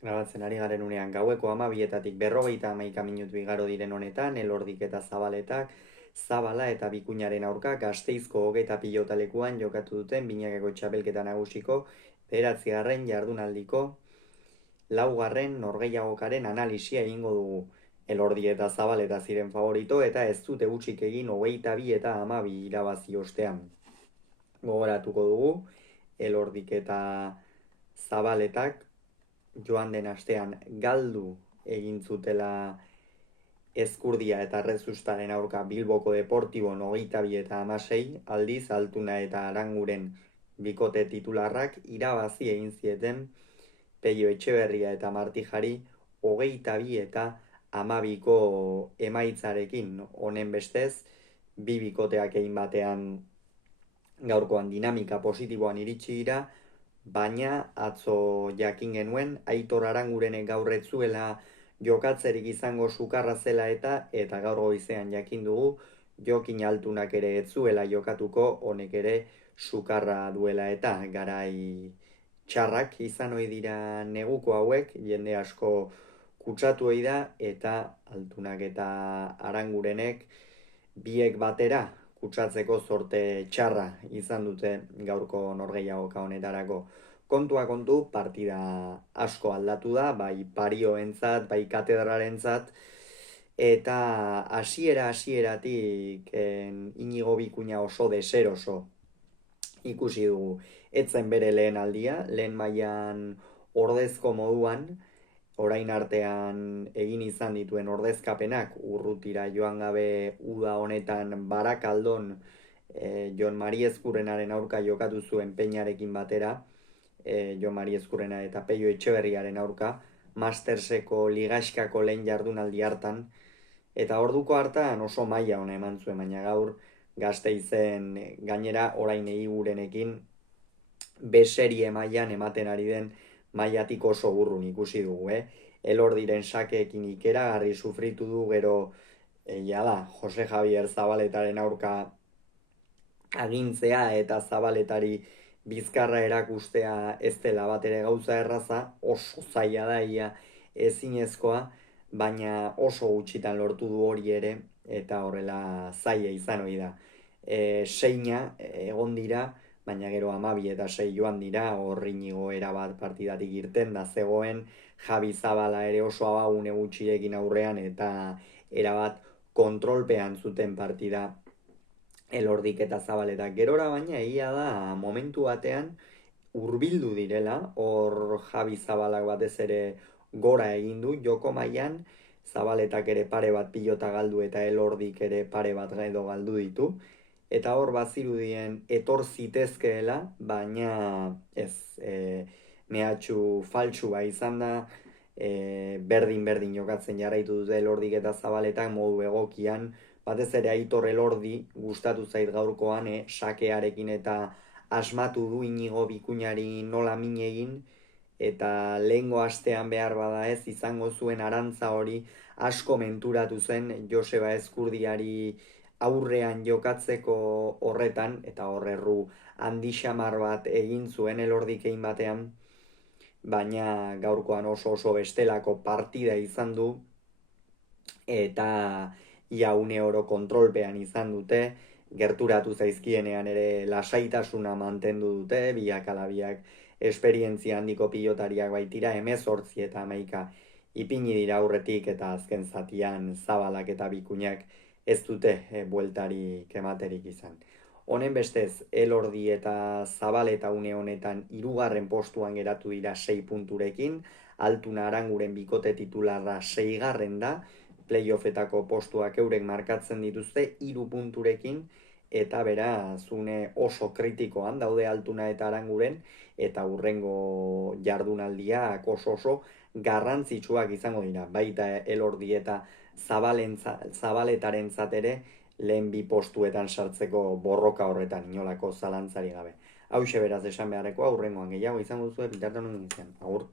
Grabatzen ari garen unean gaueko 12etatik 51 minutu igaro diren honetan, Elordik eta Zabaletak, Zabala eta Bikuñaren aurka Gasteizko hogeita pilotalekuan jokatu duten binakako txapelketa nagusiko 9. jardunaldiko laugarren norgehiagokaren analisia egingo dugu. Elordi eta Zabaleta ziren favorito eta ez dute hutsik egin 22 eta 12 irabazi ostean. Gogoratuko dugu, Elordik eta Zabaletak joan den astean galdu egin zutela Ezkurdia eta Rezustaren aurka Bilboko Deportibon 22 eta 16, aldiz Altuna eta Aranguren bikote titularrak irabazi egin zieten Peio Etxeberria eta Martijari 22 eta 12ko emaitzarekin. Honen bestez, bi bikoteak egin batean gaurkoan dinamika positiboan iritsi dira, baina atzo jakin genuen Aitor Arangurenek gaur ez zuela jokatzerik izango sukarra zela eta gaur goizean jakin dugu Jokin Altunak ere ez zuela jokatuko, honek ere sukarra duela eta garai txarrak izan ohi dira neguko hauek, jende asko kutsatu ohi da eta Altunak eta Arangurenek biek batera kutsatzeko zorte txarra izan dute gaurko norgehiagoka honetarako. Kontua kontu, partida asko aldatu da, bai Parioentzat, bai Katedralentzat, eta hasieratik Inigo Bikuña oso deseroso ikusi dugu. Etzen bere lehen aldia, lehen mailan ordezko moduan, orain artean egin izan dituen ordezkapenak urrutira joan gabe uda honetan Barakaldon Jon Mari Ezkurrenaren aurka jokatu zuen Peñarekin batera, Jon Mari Ezkurrena eta Peio Etxeberriaren aurka, Masterseko ligaxkako lehen jardunaldi hartan, eta orduko hartan oso maila ona eman zuen, baina gaur Gasteizen gainera orain Eigurenekin B-serie mailan ematen ari den mailatik oso urrun ikusi dugu, Elordiren sakeekin ikeragarri sufritu du gero Jose Javier Zabaletaren aurka agintzea eta Zabaletari bizkarra erakustea ez dela bat ere gauza erraza, oso zaila da ia ezinezkoa, baina oso gutxitan lortu du hori ere eta horrela zaila izan ohi da. Seina egon dira, baina gero 12 eta 6 joan dira, Inigo erabat partidatik irten da zegoen, Javi Zabala ere oso abagune gutxirekin aurrean eta erabat kontrolpean zuten partida Elordik eta Zabaletak. Gerora baina egia da momentu batean hurbildu direla, hor Javi Zabalak batez ere gora egin du, joko mailan Zabaletak ere pare bat pilota galdu eta Elordik ere pare bat edo galdu ditu. Eta hor bazirudien etor zitezkeela, baina ez, mehatxu faltsua izan da, berdin jokatzen jarraitu dute Elordik eta Zabaletak modu egokian, batez ere Aitor Elordi gustatu zait gaurkoan, sakearekin eta asmatu du Inigo Bikuñari nola min egin, eta lehengo astean behar bada ez izango zuen arantza hori asko menturatu zen Joseba Ezkurdiari aurrean jokatzeko horretan, eta horrerru handi xamar bat egin zuen Elordik egin batean, baina gaurkoan oso bestelako partida izan du, eta ia une oro kontrolpean izan dute, gerturatu zaizkienean ere lasaitasuna mantendu dute, biak ala biak esperientzia handiko pilotariak baitira, 18 eta 11 ipini dira aurretik eta azken zatian Zabalak eta Bikuñak ez dute bueltarik ematerik izan. Honen bestez, Elordi eta Zabaleta une honetan 3. postuan geratu dira 6 punturekin, Altuna Aranguren bikote titularra 6. da, playoffetako postuak eurek markatzen dituzte 3 punturekin, eta beraz une oso kritikoan daude Altuna eta Aranguren, eta hurrengo jardunaldiak oso garrantzitsuak izango dira, baita Elordi eta Zabaletarentzat ere lehen bi postuetan sartzeko borroka horretan inolako zalantzari gabe. Hauxe beraz esan beharrekoa, hurrengoan gehiago izango duzue bitartean izan. Agur.